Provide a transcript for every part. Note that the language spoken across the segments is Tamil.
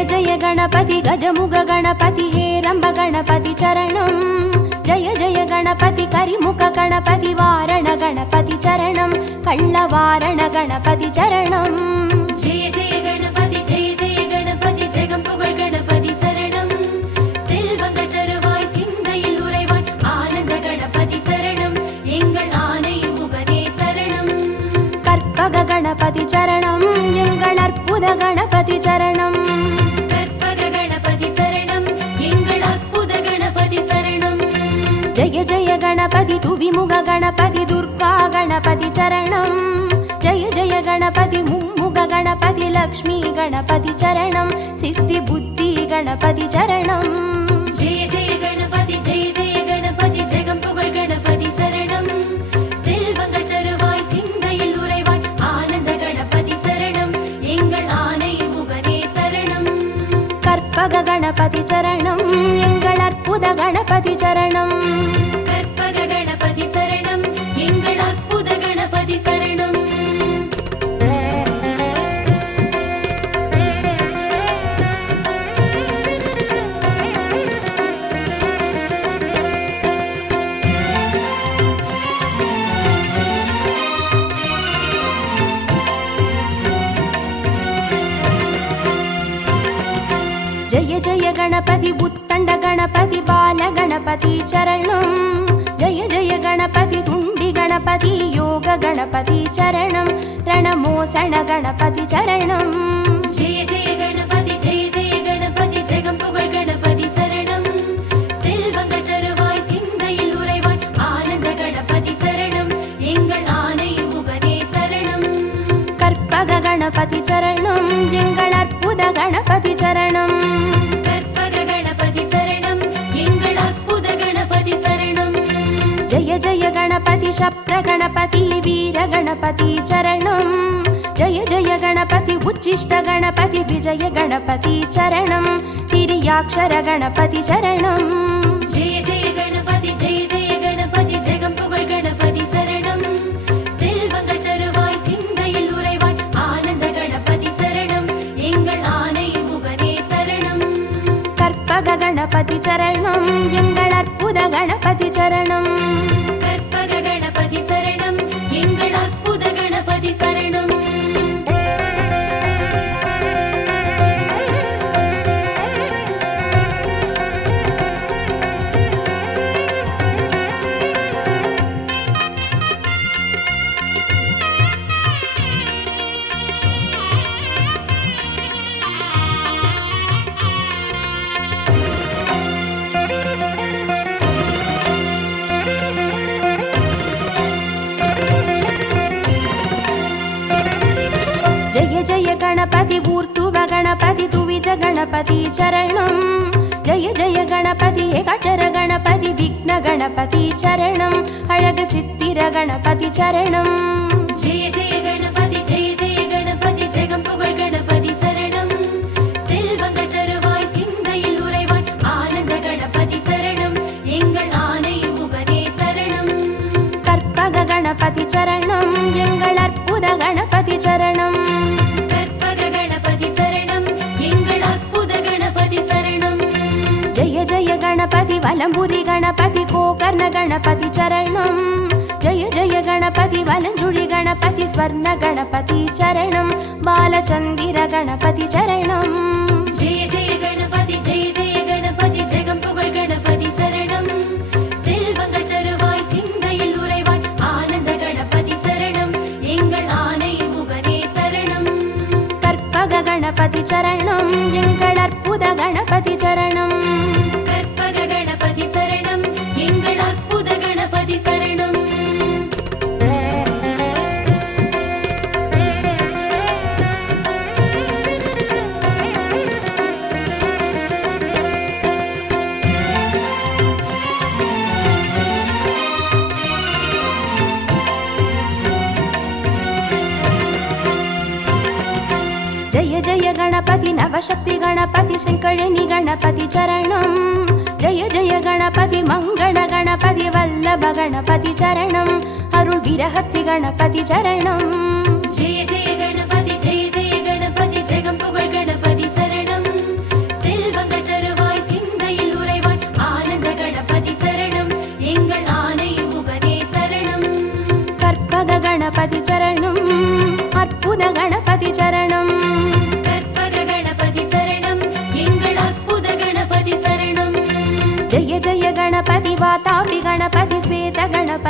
जय गणपति गजमुग गणपति हेरंब गणपति चरणं जय जय गणपति करिमुख गणपति वारण गणपति चरणं कल्लवारण गणपति चरणं जय जय गणपति जगम्पुगळ गणपति शरणं செல்வங்கள் தருவாய் சிந்தையில் உறைவாய் ஆனந்த கணபதி சரணம் எங்கள் ஆனை முகனே சரணம் கற்பக गणपति चरणं எங்கள் அற்புத गणपति चरणं கற்பக கணபதி சரணம் எங்கள் அற்புத கணபதி சரணம் जय जय गणपति तुविमुग गणपति दुर्गा गणपति चरणं जय जय गणपति मुम्मुग गणपति लक्ष्मी गणपति चरणं सिद्धि बुद्धि गणपति चरणं जय जय गणपति जगम्पुगळ गणपति शरणं செல்வங்கள் தருவாய் சிந்தையில் உறைவாய் ஆனந்த கணபதி சரணம் எங்கள் ஆனை முகனே சரணம் கற்பக गणपति चरणं எங்கள் அற்புத गणपति चरणं கற்பக கணபதி சரணம் எங்கள் அற்புத கணபதி சரணம் जय जय गणपति उत्तंड गणपति बाल गणपति चरणं जय जय गणपति तुंडी गणपति योग गणपति चरणं रणमोसण गणपति चरणं जय जय गणपति जगम्पुगळ गणपति शरणं செல்வங்கள் தருவாய் சிந்தையில் உறைவாய் ஆனந்த கணபதி சரணம் எங்கள் ஆனை முகனே சரணம் கற்பக गणपति चरणं எங்கள் அற்புத गणपति चरणं கற்பக கணபதி சரணம் எங்கள் அற்புத கணபதி சரணம் जय जय गणपति शप्र गणपति वीर गणपति चरणं जय जय गणपति उच्चिष्ट गणपति विजय गणपति चरणं तिर्याक्षर गणपति चरणं जय जय गणपति जगम्पुगळ गणपति शरणं செல்வங்கள் தருவாய் சிந்தையில் உறைவாய் ஆனந்த கணபதி சரணம் எங்கள் ஆனை முகனே சரணம் கற்பக गणपति चरणं எங்கள் அற்புத गणपति चरणं கற்பக கணபதி சரணம் எங்கள் அற்புத கணபதி சரணம் जय जय गणपति ऊर्ध्व गणपति तुविज गणपति चरणं जय जय गणपति एकाक्षर गणपति विघ्न गणपति चरणं अळग चित्तिर गणपति चरणं जय जय गणपति जगम्पुगळ गणपति शरणं செல்வங்கள் தருவாய் சிந்தையில் உறைவாய் ஆனந்த கணபதி சரணம் எங்கள் ஆனை முகனே சரணம் கற்பக गणपति चरणं எங்கள் அற்புத गणपति चरणं கற்பக கணபதி சரணம் எங்கள் அற்புத கணபதி சரணம் जय जय गणपति वलंबुरी गणपति गोकर्ण गणपति चरणं जय जय गणपति वलंजुळि गणपति स्वर्ण गणपति चरणं बालचंदिर गणपति चरणं जय जय गणपति जगम्पुगळ गणपति शरणं செல்வங்கள் தருவாய் சிந்தையில் உறைவாய் ஆனந்த கணபதி சரணம் எங்கள் ஆனை முகனே சரணம் கற்பக गणपति चरणं எங்கள் அற்புத गणपति चरणं கற்பக கணபதி சரணம் எங்கள் அற்புத கணபதி சரணம் जय जय गणपति नवशक्ति गणपति शंकरिणी गणपति चरणं जय जय गणपति मंगल गणपति वल्लभ गणपति चरणं अरुள் विरहति गणपति चरणं जय जय गणपति जगम्पुगळ गणपति शरणं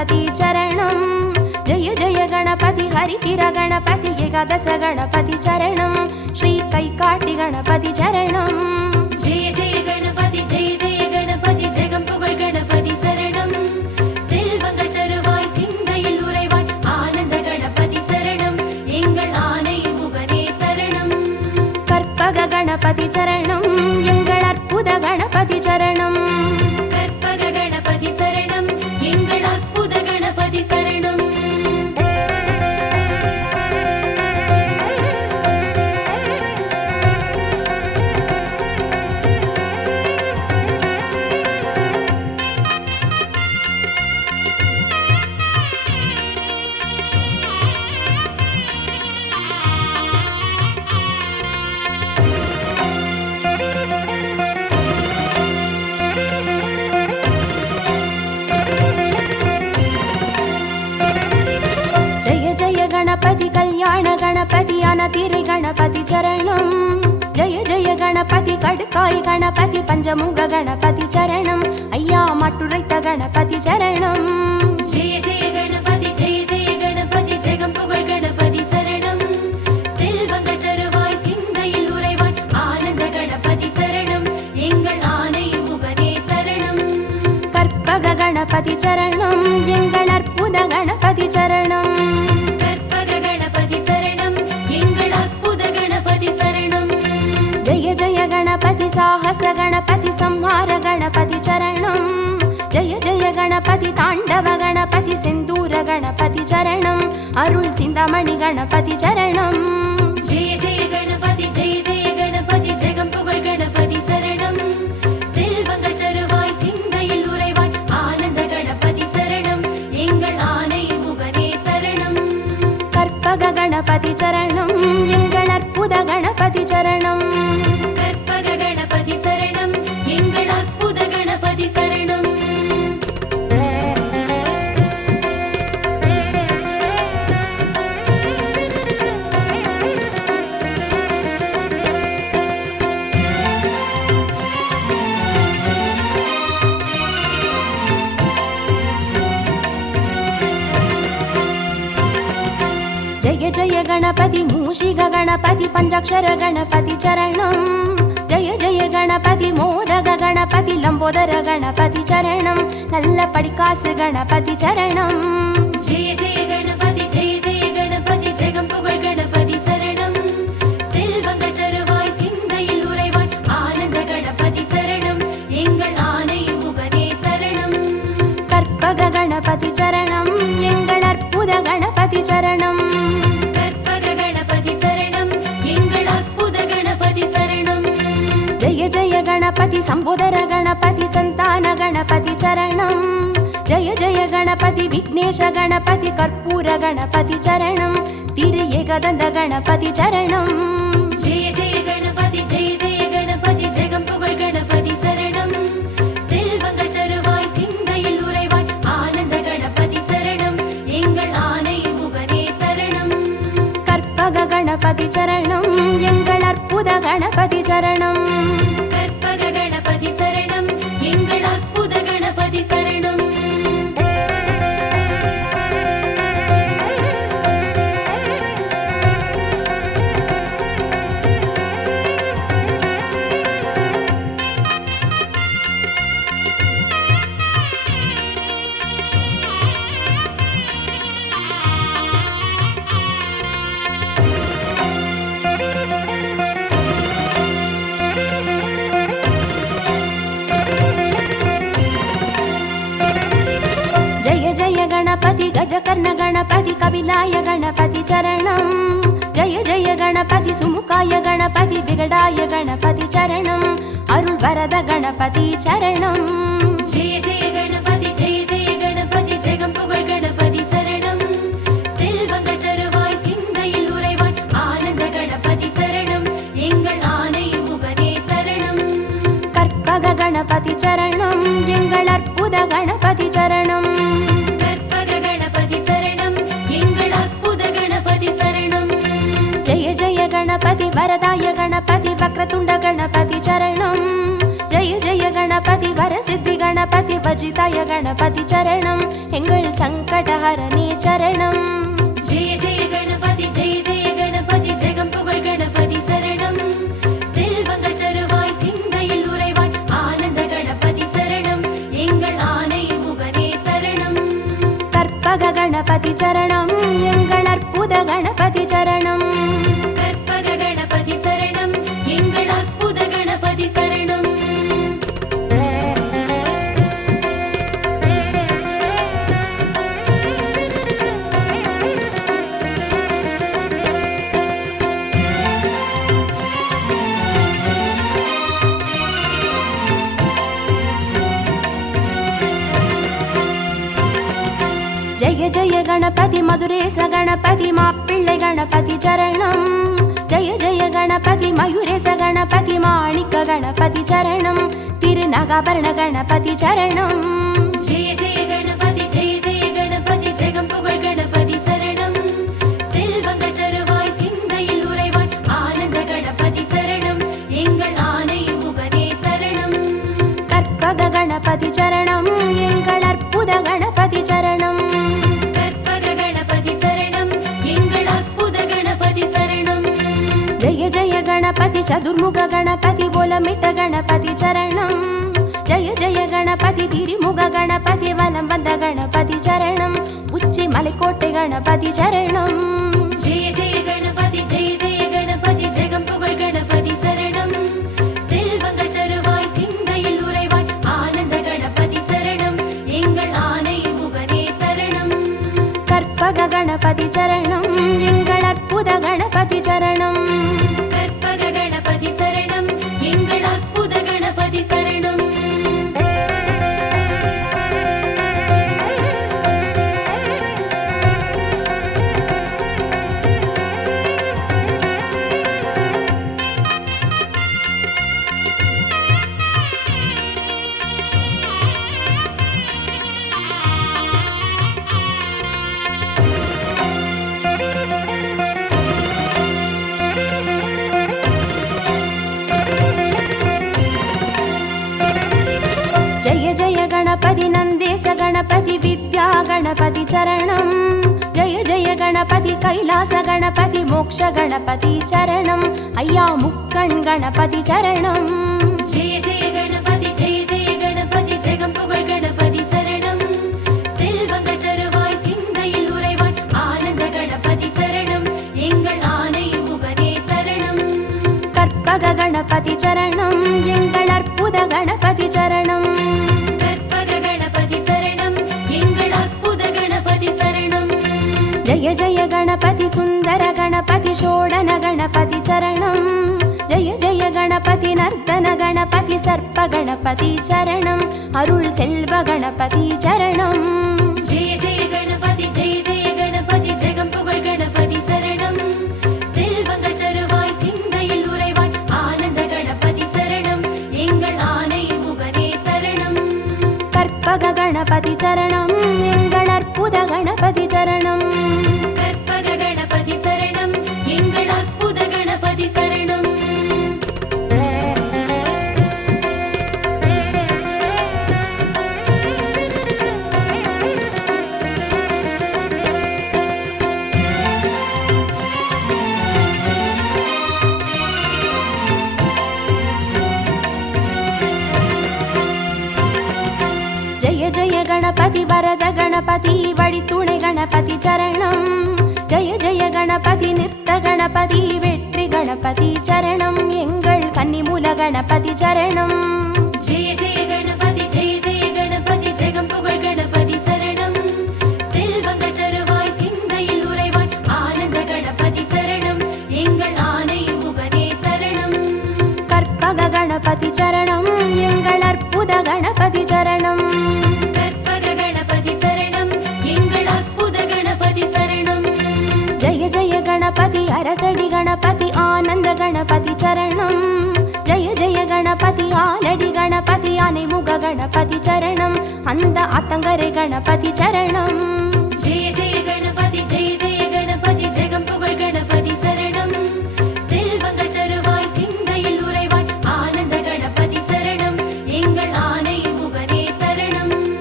गणपति चरणं जय जय गणपति हरितिर गणपति एकादश गणपति चरणं श्री कैकाटि गणपति चरणं जय जय गणपति जगं पुगழ் गणपति शरणं செல்வங்கள் தருவாய் சிந்தையில் உறைவாய் ஆனந்த கணபதி சரணம் எங்கள் ஆனை முகனே சரணம் கற்பக गणपति चरणं எங்கள் அற்புத गणपति चरणं கற்பக கணபதி சரணம் எங்கள் அற்புத கணபதி சரணம் गणपति कल्याण गणपति अनतिरे गणपति चरणं जय जय गणपति कड्काय गणपति पंचमुख गणपति चरणं अय्या मट्टुरैत गणपति चरणं जय जय गणपति जगं पुगழ் गणपति शरणं செல்வங்கள் தருவாய் சிந்தையில் உறைவாய் ஆனந்த கணபதி சரணம் எங்கள் ஆனை முகனே சரணம் கற்பக गणपति चरणं எங்கள் அற்புத गणपति चरणं जय जय गणपति साहस गणपति संहार गणपति चरणं जय जय गणपति ताण्डव गणपति सिन्दूर गणपति चरणं अरुள் सिन्दामणि गणपति चरणं जय जय गणपति जगं पुगழ் गणपति शरणं செல்வங்கள் தருவாய் சிந்தையில் உறைவாய் ஆனந்த கணபதி சரணம் எங்கள் ஆனை முகனே சரணம் கற்பக गणपति चरणं எங்கள் அற்புத गणपति चरणं கற்பக கணபதி சரணம் எங்கள் அற்புத கணபதி சரணம் जय जय गणपति मूषिक गणपति पंचाक्षर गणपति चरणं जय जय गणपति मोदक गणपति लंबोदर गणपति चरणं नल्ल पडिकासु गणपति चरणं जय जय गणपति जगं पुगழ் गणपति शरणं செல்வங்கள் தருவாய் சிந்தையில் உறைவாய் ஆனந்த கணபதி சரணம் எங்கள் ஆனை முகனே சரணம் கற்பக गणपति चरणं எங்கள் அற்புத गणपति चरणं கற்பக கணபதி சரணம் எங்கள் அற்புத கணபதி சரணம் जय जय गणपति संबोधर गणपति संतान गणपति चरणं जय जय गणपति विघ्नेश गणपति कर्पूर गणपति चरणं तिरु एकदन्त गणपति चरणं जय जय गणपति जगं पुगழ் गणपति शरणं செல்வங்கள் தருவாய் சிந்தையில் உறைவாய் ஆனந்த கணபதி சரணம் எங்கள் ஆனை முகனே சரணம் கற்பக गणपति चरणं எங்கள் அற்புத गणपति चरणं கற்பக கணபதி சரணம் எங்கள் அற்புத கணபதி சரணம் गणपति गजकर्ण गणपति कपिलाय गणपति चरणं जय जय गणपति सुमुखाय गणपति विगडाय गणपति चरणं अरुள் वरद गणपति चरणं जय जय गणपति जगं पुगழ் गणपति शरणं செல்வங்கள் தருவாய் சிந்தையில் உறைவாய் ஆனந்த கணபதி சரணம் எங்கள் ஆனை முகனே சரணம் கற்பக गणपति चरणं எங்கள் அற்புத गणपति चरणं गणपति वरदाय गणपति वक्रतुंड गणपति चरणं जय जय गणपति वरसिद्धि गणपति சர்வஜிதாய கணபதி சரணம் எங்கள் சங்கடஹரணே சரணம். ஜெய ஜெய கணபதி ஜெய ஜெய கணபதி ஜெகம் புகழ் கணபதி சரணம். செல்வங்கள் தருவாய் சிந்தையில் உறைவாய் ஆனந்த கணபதி சரணம் எங்கள் ஆனை முகனே சரணம். கற்பக கணபதி சரணம் எங்கள் அற்புத கணபதி சரணம். கற்பக கணபதி சரணம் எங்கள் அற்புத கணபதி சரணம். ஜெய ஜெய கணபதி மதுரேச கணபதி மாப்பிள்ளை கணபதி சரணம். ஜெய ஜெய கணபதி மயூரேச கணபதி மாணிக்க கணபதி சரணம். திருநகாபரண கணபதி சரணம். ஜெய ஜெய கணபதி ஜெய ஜெய கணபதி ஜெகம் புகழ் கணபதி சரணம். செல்வங்கள் தருவாய் சிந்தையில் உறைவாய் ஆனந்த கணபதி சரணம் எங்கள் ஆனை முகனே சரணம். கற்பக கணபதி சரணம் எங்கள் அற்புத கணபதி சரணம். கற்பக கணபதி சரணம் எங்கள் அற்புத கணபதி சரணம். ஜெய ஜெய கணபதி சதுர்முக கணபதி போலமிட்ட கணபதி சரணம். ஜெய ஜெய கணபதி திரிமுக கணபதி வலம் வந்த கணபதி சரணம். உச்சி மலைக்கோட்டை கணபதி சரணம். ஜெய ஜெய கணபதி ஜெய ஜெய கணபதி ஜெகம் புகழ் கணபதி சரணம். செல்வங்கள் தருவாய் சிந்தையில் உறைவாய் ஆனந்த கணபதி சரணம் எங்கள் ஆனை முகனே சரணம். கற்பக கணபதி சரணம் எங்கள் அற்புத கணபதி சரணம். கற்பக கணபதி சரணம் எங்கள் அற்புத கணபதி சரணம். ஜெய ஜெய கணபதி நந்தேச கணபதி வித்யா கணபதி சரணம். ஜெய ஜெய கணபதி கைலாச கணபதி மோக்ஷ கணபதி சரணம். ஐயா முக்கண் கணபதி சரணம். ஜெய ஜெய கணபதி ஜெய ஜெய கணபதி ஜெகம் புகழ் கணபதி சரணம். செல்வங்கள் தருவாய் சிந்தையில் உறைவாய் ஆனந்த கணபதி சரணம் எங்கள் ஆனை முகனே சரணம். கற்பக கணபதி சரணம் எங்கள் அற்புத கணபதி சரணம். கற்பக கணபதி சரணம் எங்கள் அற்புத கணபதி சரணம். ஜெய ஜெய கணபதி சுந்தர கணபதி ஷோடன கணபதி சரணம். ஜெய ஜெய கணபதி நர்த்தன கணபதி சர்ப்ப கணபதி சரணம். அருள் செல்வ கணபதி சரணம். ஜெய ஜெய கணபதி ஜெய ஜெய கணபதி ஜெகம் புகழ் கணபதி சரணம். செல்வங்கள் தருவாய் சிந்தையில் உறைவாய் ஆனந்த கணபதி சரணம் எங்கள் ஆனை முகனே சரணம். கற்பக கணபதி சரணம் எங்கள் அற்புத கணபதி சரணம். கற்பக கணபதி சரணம் எங்கள் அற்புத கணபதி சரணம். ஜெய ஜெய கணபதி வரத கணபதி வழித்துணை கணபதி சரணம். ஜெய ஜெய கணபதி நிறுத்த கணபதி வெற்றி கணபதி சரணம் எங்கள் கன்னிமூல கணபதி சரணம். ஜெய ஜெய கணபதி ஜெய ஜெய கணபதி ஜெகம் புகழ் கணபதி சரணம். செல்வங்கள் தருவாய் சிந்தையில் உறைவாய் ஆனந்த கணபதி சரணம் எங்கள் ஆனை முகனே சரணம். கற்பக கணபதி சரணம் எங்கள் அற்புத கணபதி சரணம். கற்பக கணபதி சரணம் எங்கள் அற்புத கணபதி சரணம். ஜெய ஜெய கணபதி அரசடி கணபதி ஆனந்த கணபதி சரணம். ஜெய ஜெய கணபதி ஆலடி கணபதி ஆனைமுக கணபதி சரணம். அந்த ஆத்தங்கரை கணபதி சரணம். ஜெய ஜெய கணபதி ஜெய ஜெய கணபதி ஜெகம் புகழ் கணபதி சரணம். செல்வங்கள் தருவாய் சிந்தையில் உறைவாய் ஆனந்த கணபதி சரணம் எங்கள் ஆனை முகனே சரணம்.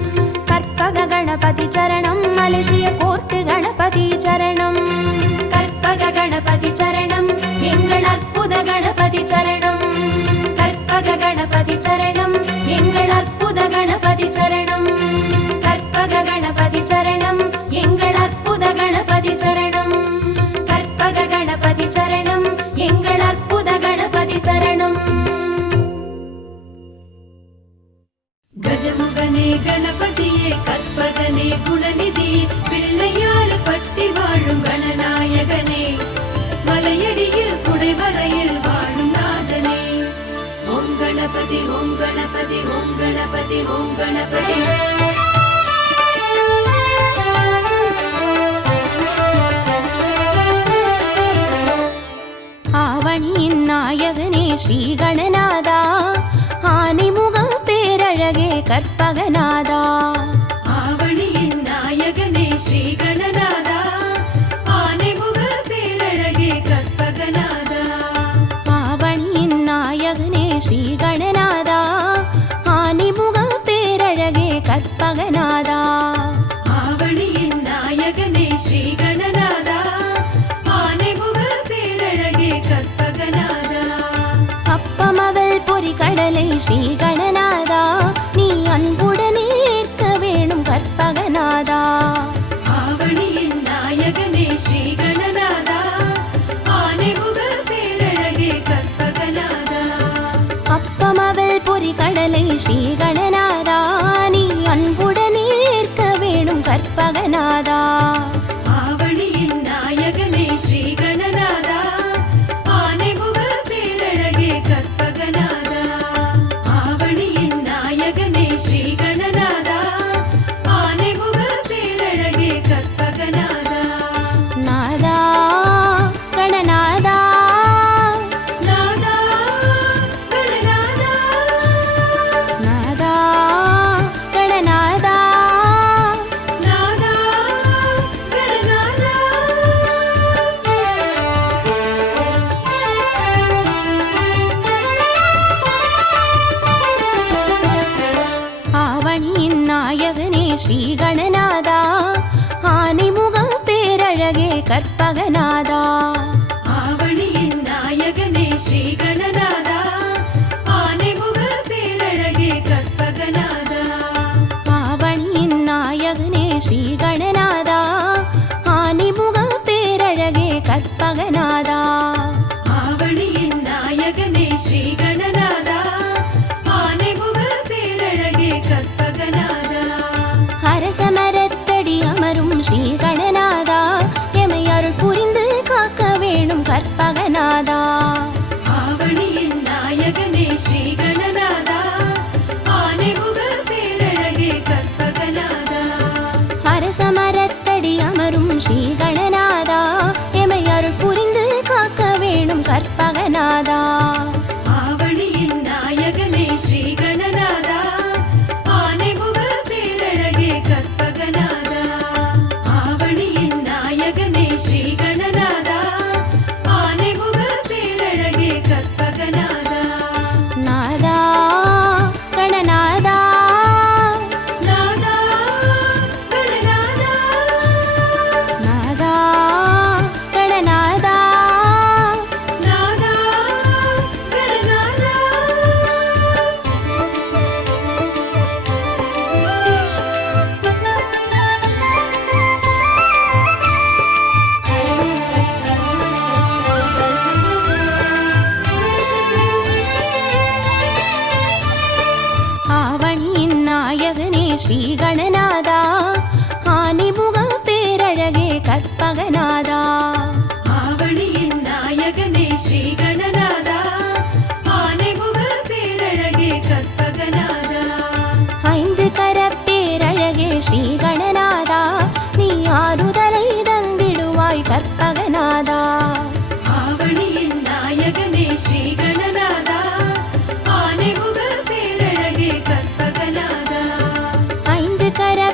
ಗಣಪತಿ ಓಂ ಗಣಪತಿ ஆவணியின் நாயகனே ஸ்ரீ கணநாதா ஆனைமுக பேரழகே கற்பகநாதா ஆவணியின் நாயகனே ஸ்ரீ கணநாதா ஆனைமுக பேரழகே கற்பகநாதா ஆவணியின் நாயகனே ஸ்ரீ கணநாதா ஆனைமுக பேரழகே கற்பகநாதா ஆவணியின் நாயகனே ஸ்ரீ கணநாதா ஆனைமுக பேரழகே கற்பகநாதா அப்பமவள் பொறி கடலை ஸ்ரீ கணநாதா நீ அன்புடனே ஏற்க வேணும் கற்பகநாதா ஆவணியின் நாயகனே ஸ்ரீ கணநாதா ஆனைமுக பேரழகே கற்பகநாதா அப்பமவள் பொறி கடலை ஸ்ரீ கணநாதா நீ அன்புடனே ஏற்க வேணும் கற்பகநாதா ஆவணியின் நாயகனே ஸ்ரீ கணநாதா ஆனைமுக பேரழகே கற்பகநாதா ஆவணியின் நாயகனே ஸ்ரீ கணநாதா ஆனைமுக பேரழகே கற்பகநாதா நாதா கணநாதா நாதா கணநாதா நாதா கணநாதா நாதா கணநாதா ஆவணியின் நாயகனே ஸ்ரீ கணநாதா ஆனைமுக பேரழகே கற்பகநாதா ஆவணியின் நாயகனே ஸ்ரீ கணநாதா ஆனைமுக பேரழகே கற்பகநாதா ஆவணியின் நாயகனே ஸ்ரீ கணநாதா ஆனைமுக பேரழகே கற்பகநாதா ஆவணியின் நாயகனே ஸ்ரீ கணநாதா ஆனைமுக பேரழகே கற்பகநாதா அரசமரத்தடி அமரும் ஸ்ரீ கணநாதா எமை அருள் புரிந்து காக்க வேணும் கற்பகநாதா ஆவணியின் நாயகனே ஸ்ரீ கணநாதா ஆனைமுக பேரழகே கற்பகநாதா அரசமரத்தடி அமரும் ஸ்ரீ கணநாதா எமை அருள் புரிந்து காக்க வேணும் கற்பகநாதா ஆவணியின் நாயகனே ஸ்ரீ கணநாதா ஆனைமுக பேரழகே கற்பகநாதா ஆவணியின் நாயகனே ஸ்ரீ கணநாதா ஆனைமுக பேரழகே கற்பகநாதா நாதா கணநாதா நாதா கணநாதா நாதா கணநாதா நாதா கணநாதா ஆவணியின் நாயகனே ஸ்ரீ கணநாதா ஆனைமுக பேரழகே கற்பகநாதா ஆவணியின் நாயகனே ஸ்ரீ கணநாதா ஆனைமுக பேரழகே கற்பகநாதா ஐந்து கரப்பேரழகே ஸ்ரீ கணநாதா நீ ஆறுதலை தந்திடுவாய் கற்பகநாதா ஆவணியின் நாயகனே ஸ்ரீ கணநாதா ஆனைமுக பேரழகே கற்பகநாதா ஐந்து கர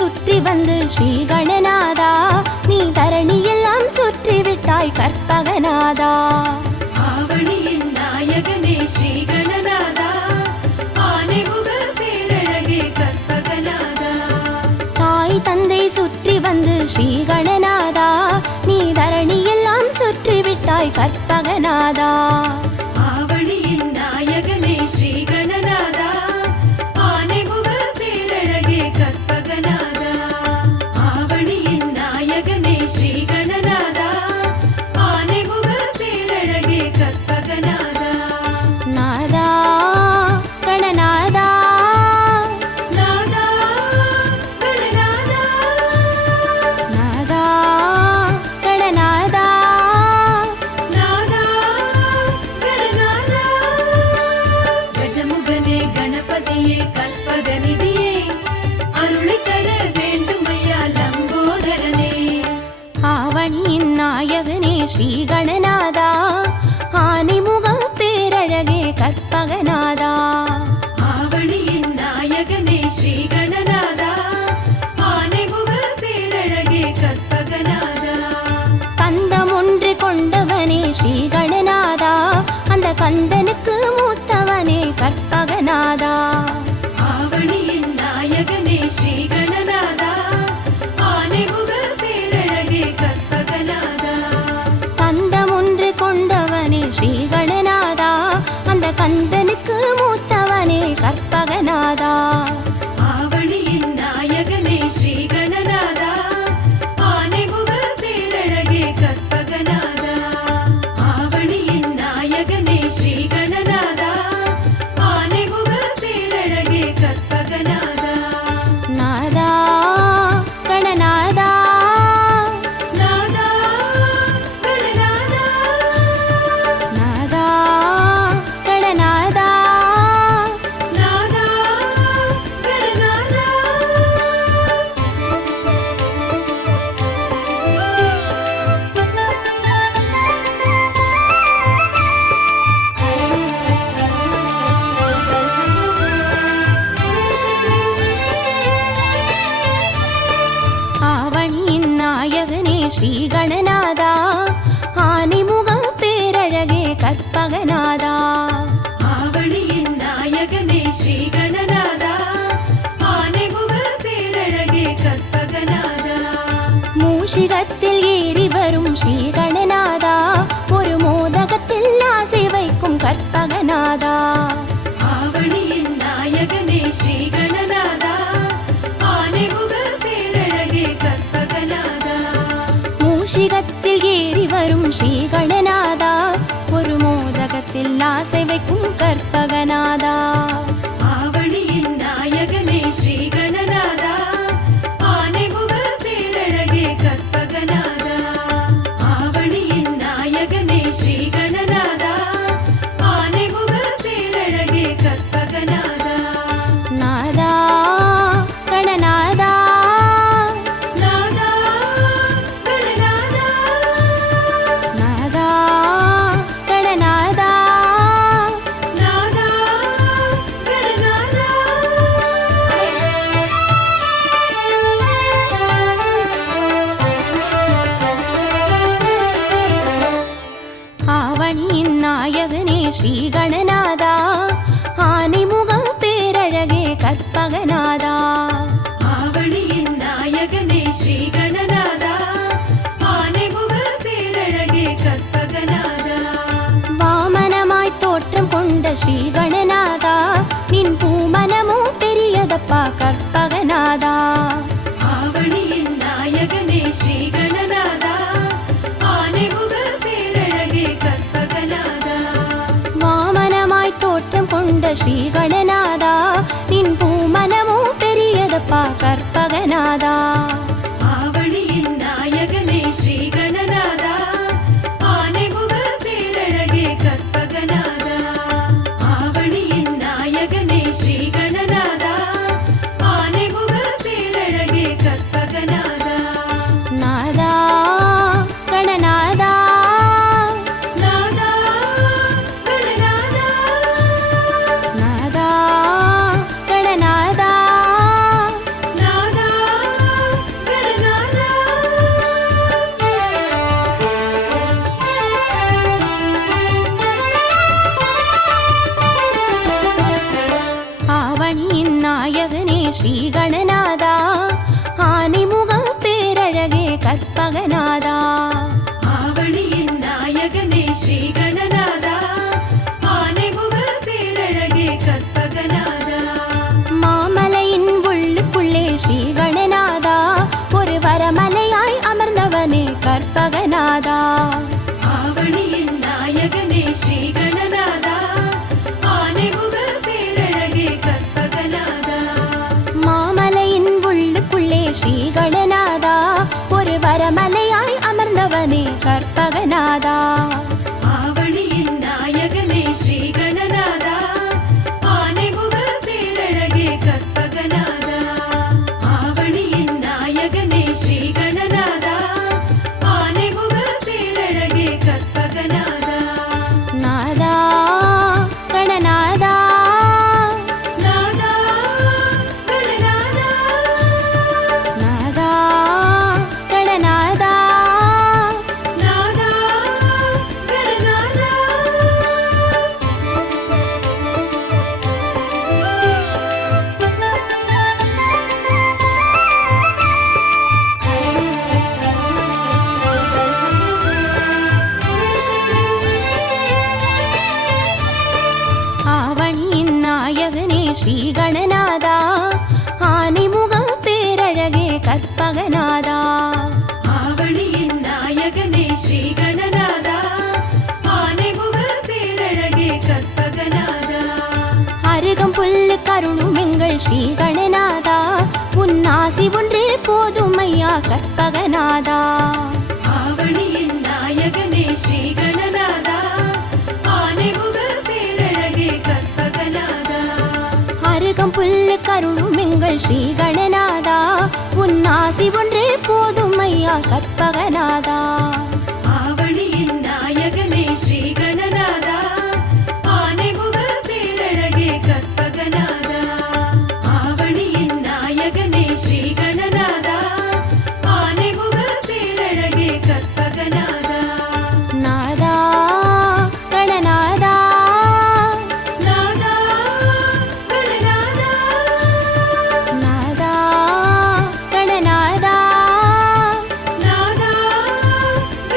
சுற்றி வந்து ஸ்ரீ கணநாதா நீ தரணியெல்லாம் சுற்றி விட்டாய் கற்பகநாதா. ஆவணியின் நாயகனே ஸ்ரீ கணநாதா ஆனைமுக பேரழகே கற்பகநாதா. தாய் தந்தை சுற்றி வந்து ஸ்ரீ கணநாதா நீ தரணியெல்லாம் சுற்றி விட்டாய் கற்பகநாதா. ஆவணியின் நாயகனே ஸ்ரீ கணநாதா ஆனைமுக பேரழகே கற்பகநாதா. ஆவணியின் நாயகனே ஸ்ரீ கணநாதா ஆனைமுக பேரழகே கற்பகநாதா. நாதா கணநாதா நாதா கணநாதா நாதா கணநாதா நாதா கணநாதா. கஜமுகனே கணபதியே கற்பகநிதியே அருளை தர வேண்டுமையா லம்போதரனே. ஆவணியின் நாயகனே ஸ்ரீ கணநாதா ஆனைமுக பேரழகே கற்பகநாதா. ஆவணியின் நாயகனே ஸ்ரீ கணநாதா ஆனைமுக பேரழகே கற்பகநாதா. கந்தம் ஒன்று கொண்டவனே ஸ்ரீ கணநாதா அந்த கந்தனுக்கு மூத்தவனே கற்பகநாதா. ஆவணியின் நாயகனே ஸ்ரீ கணநாதா ஆனைமுக பேரழகே கற்பகநாதா. கந்தம் ஒன்று கொண்டவனே ஸ்ரீ கணநாதா அந்த கந்தனுக்கு மூத்தவனே கற்பகநாதா. ஆவணியின் நாயகனே ஸ்ரீ கணநாதா ஆனைமுக பேரழகே கற்பகநாதா. ஆவணியின் நாயகனே ஸ்ரீ கணநாதா ஆனைமுக பேரழகே கற்பகநாதா. நாதா கணநாதா நாதா கணநாதா நாதா கணநாதா நாதா கணநாதா. ஆவணியின் நாயகனே ஸ்ரீ கணநாதா ஆனைமுக பேரழகே கற்பகநாதா. ஆவணியின் நாயகனே ஸ்ரீ கணநாதா ஆனைமுக பேரழகே கற்பகநாதா. மூஷிகத்தில் ஏறி வரும் ஸ்ரீ கணநாதா ஒரு மோதகத்தில் ஆசை வைக்கும் கற்பகநாதா. ஆவணியின் நாயகனே ஸ்ரீ கணநாதா ஆனைமுக பேரழகே கற்பகநாதா. மூஷிகத்தில் ஏறி வரும் ஸ்ரீ கணநாதா ஒரு மோதகத்தில் ஆசை வைக்கும் கற்பகநாதா. ஆவணியின் நாயகனே ஸ்ரீ கணநாதா ஆனைமுக பேரழகே கற்பகநாதா. ஆவணியின் நாயகனே ஸ்ரீ கணநாதா ஆனைமுக பேரழகே கற்பகநாதா. நாதா கணநாதா நாதா கணநாதா நாதா கணநாதா நாதா கணநாதா. ஆவணியின் நாயகனே ஸ்ரீ கணநாதா ஆனைமுக பேரழகே கற்பகநாதா. ஆவணியின் நாயகனே ஸ்ரீ கணநாதா ஆனைமுக பேரழகே கற்பகநாதா. வாமனமாய் தோற்றம் கொண்ட ஸ்ரீ கணநாதா நின் பூமனமோ பெரியதப்பா கற்பகநாதா. ஆவணியின் நாயகனே ஸ்ரீ கணநாதா ஆனைமுக பேரழகே கற்பகநாதா. வாமனமாய் தோற்றம் கொண்ட ஸ்ரீ கணநாதா நின் பூமனமோ பெரியதப்பா கற்பகநாதா. ஆவணியின் நாயகனே ஸ்ரீ கணநாதா ஆனைமுக பேரழகே கற்பகநாதா. ஆவணியின் நாயகனே ஸ்ரீ கணநாதா ஆனைமுக பேரழகே கற்பகநாதா. நாதா கணநாதா நாதா கணநாதா நாதா ஸ்ரீ கணநாதா ஆனைமுக பேரழகே கற்பகநாதா மாமலையின் உள்ளுக்குள்ளே ஸ்ரீ கணநாதா ஒரு வரமலையாய் அமர்ந்தவனே கற்பகநாதா ஆவணியின் நாயகனே ஸ்ரீ கணநாதா ஆனைமுக பேரழகே கற்பகநாதா மாமலையின் உள்ளுக்குள்ளே ஸ்ரீ கணநாதா ஒரு வரமலையாய் அமர்ந்தவனே கற்பகநாதா ஆவணியின் நாயகனே ஸ்ரீ கணநாதா ஆனைமுக பேரழகே கற்பகநாதா ஆவணியின் நாயகனே ஸ்ரீ கணநாதா ஆனைமுக பேரழகே கற்பகநாதா நாதா கணநாதா நாதா கணநாதா நாதா கணநாதா நாதா கணநாதா ஆவணியின் நாயகனே ஸ்ரீ கணநாதா ஆனைமுக பேரழகே கற்பகநாதா ஆவணியின் நாயகனே ஸ்ரீ கணநாதா ஆனைமுக பேரழகே கற்பகநாதா அருகம் புல்லு கருணும் எங்கள் ஸ்ரீ கணநாதா உன்னாசி ஒன்றே போதும் ஐயா கற்பகநாதா ஆவணியின் நாயகனே ஸ்ரீ கணநாதா ஆனைமுக பேரழகே கற்பகநாதா அருகம் புல்லு கருணும் எங்கள் ஸ்ரீ கணநாதா உன்னாசி ஒன்றே போதும் ஐயா கற்பகநாதா ஆவணியின் நாயகனே ஸ்ரீ கணநாதா ஆனைமுக பேரழகே கற்பகநாதா ஆவணியின் நாயகனே ஸ்ரீ கணநாதா ஆனைமுக பேரழகே கற்பகநாதா நாதா கணநாதா நாதா கணநாதா நாதா கணநாதா நாதா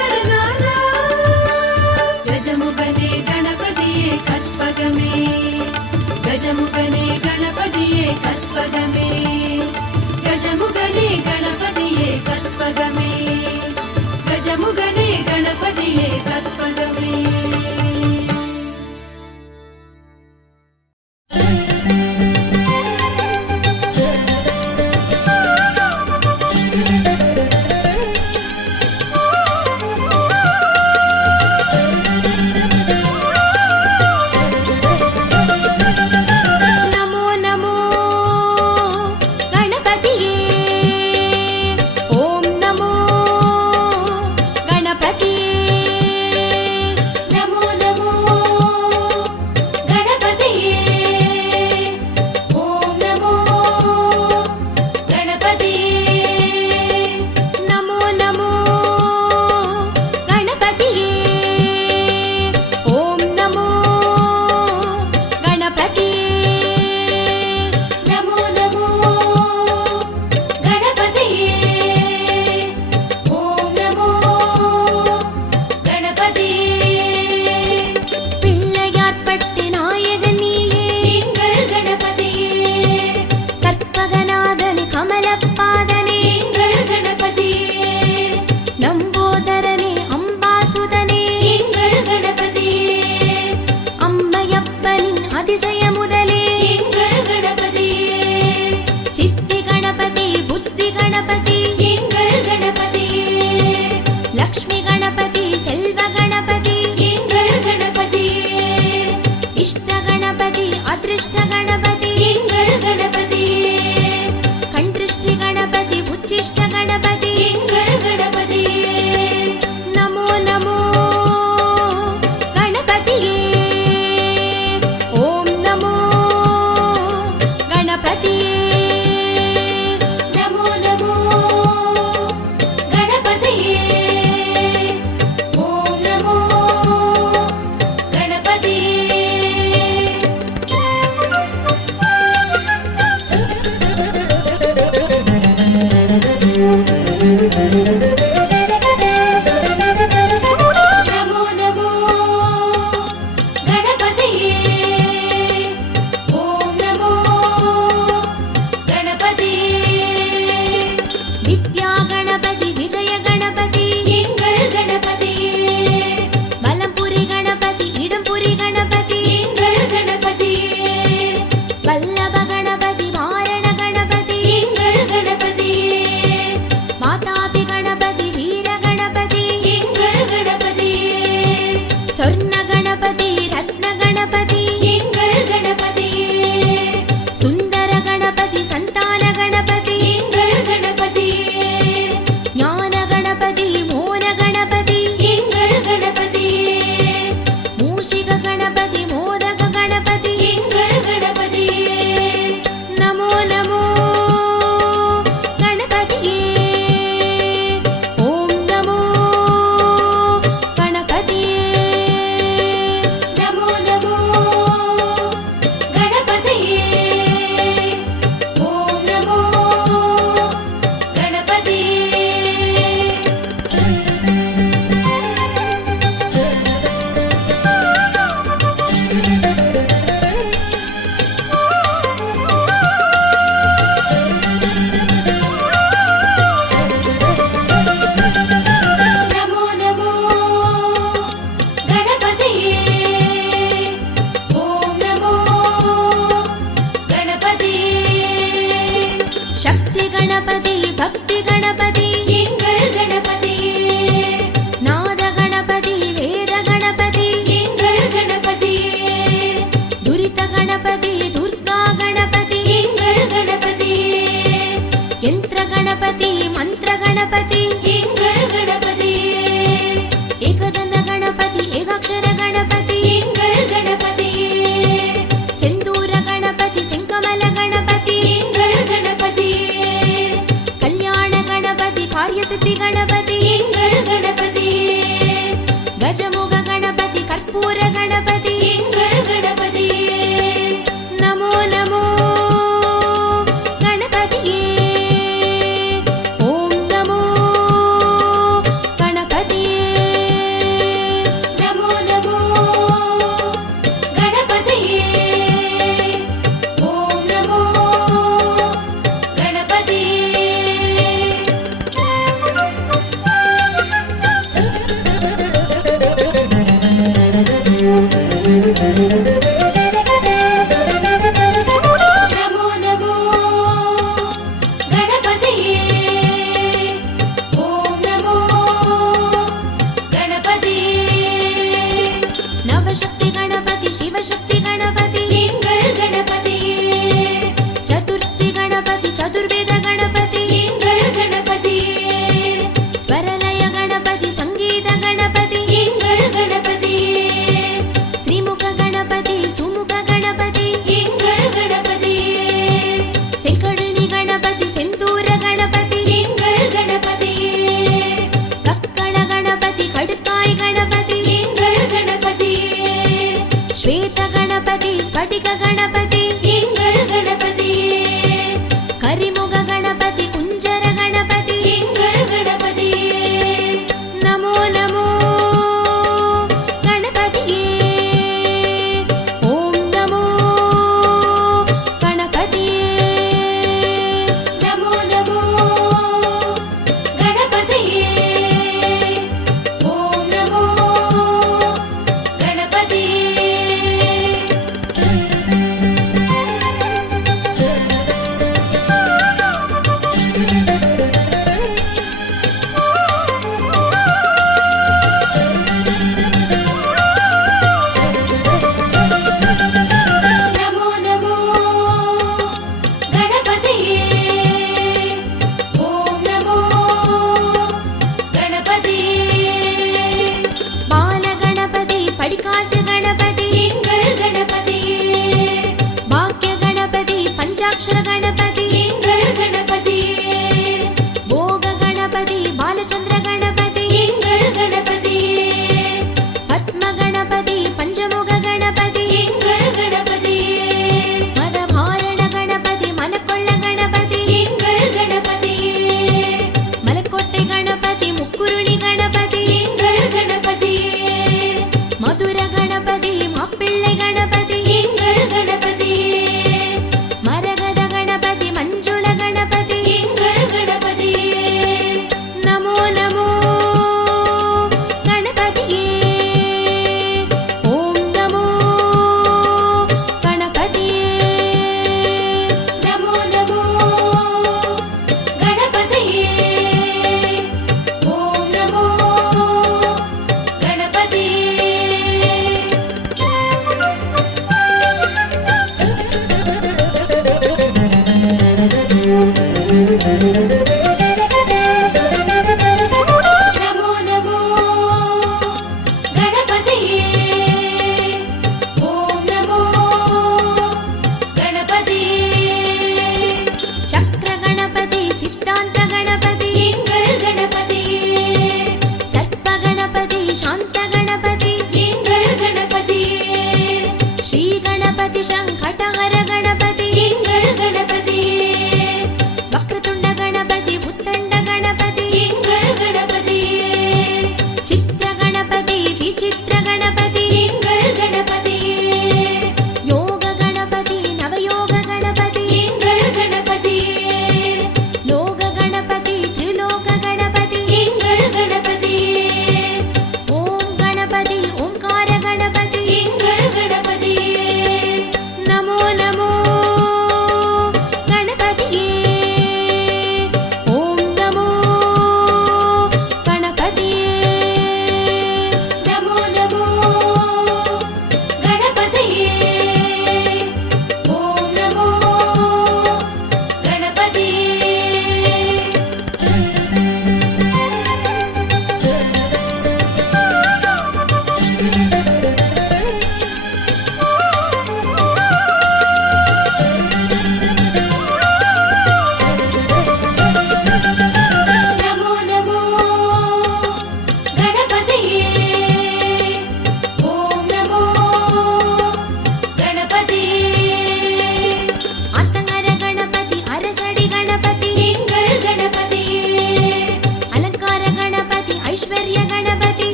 நவசக்தி கணபதி சிவசக்தி கணபதி எங்கள் கணபதியே சதுர்த்தி கணபதி சதுர்வேத கணபதி எங்கள் கணபதியே ஸ்வரலய கணபதி சங்கீத கணபதி எங்கள் கணபதியே திரிமுக கணபதி சுமுக கணபதி எங்கள் கணபதியே செங்கழுனி கணபதி செந்தூர கணபதி எங்கள் கணபதியே கக்கண கணபதி கடுக்காய் கணபதி எங்கள் கணபதியே ஸ்வேத கணபதி ஸ்படிக கணபதி எங்கள் கணபதியே கரிமுக கணபதி குஞ்சர கணபதி எங்கள் கணபதியே நமோ நமோ கணபதியே ஓம் நமோ கணபதியே நமோ நமோ கணபதியே ஓம் நமோ கணபதியே நமோ நமோ கணபதியே ஓம் நமோ கணபதியே பால கணபதி படிகாசு கணபதி எங்கள் கணபதியே பாக்ய கணபதி பஞ்சாட்சர கணபதி எங்கள் கணபதியே போக கணபதி பாலச்சந்திர கணபதி எங்கள் கணபதியே பத்ம கணபதி பஞ்சமுக கணபதி எங்கள் கணபதியே மதபாரண கணபதி மலக்கொள்ள கணபதி எங்கள் கணபதியே மலக்கோட்டை கணபதி முக்குருணி கணபதி எங்கள் கணபதியே மதுர கணபதி மாப்பிள்ளை கணபதி எங்கள் கணபதியே மரகத கணபதி மஞ்சுள கணபதி எங்கள் கணபதியே நமோ நமோ கணபதியே ஓம் நமோ கணபதியே நமோ நமோ கணபதியே ஓம் நமோ கணபதியே நமோ நமோ கணபதியே ஓம் நமோ கணபதியே சக்கர கணபதி சித்தாந்த கணபதி எங்கள் கணபதியே சர்ப்ப கணபதி சாந்த கணபதி எங்கள் கணபதியே ஸ்ரீ கணபதி சங்கடஹர கணபதி எங்கள் கணபதியே வக்ரதுண்ட கணபதி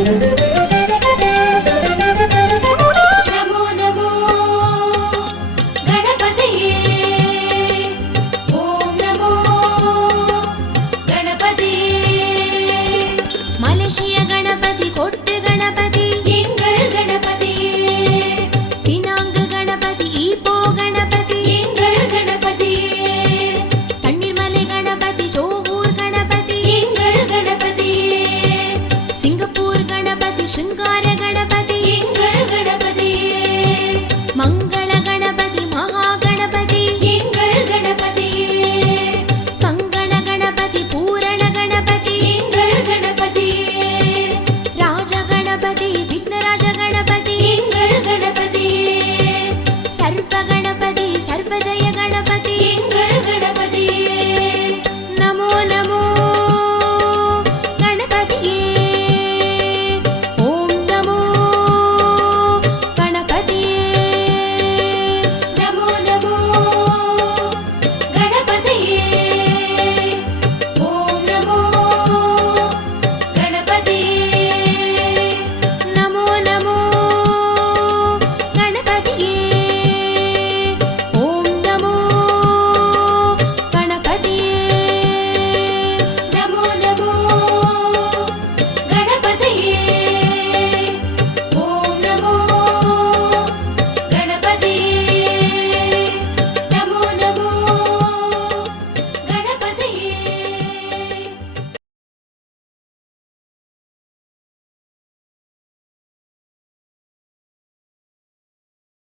ನಮೋ ನಮೋ ಗಣಪತಿಯೇ ಓಂ ನಮೋ ಗಣಪತಿಯೇ மலேசிய கணபதி கொட்டு கணபதி எங்கள் கணபதியே பினாங்கு கணபதி ஈப்போ கணபதி எங்கள் கணபதியே தண்ணீர்மலை கணபதி ஜோகூர் கணபதி எங்கள் கணபதியே சிங்கப்பூர் கணபதி சிங்கார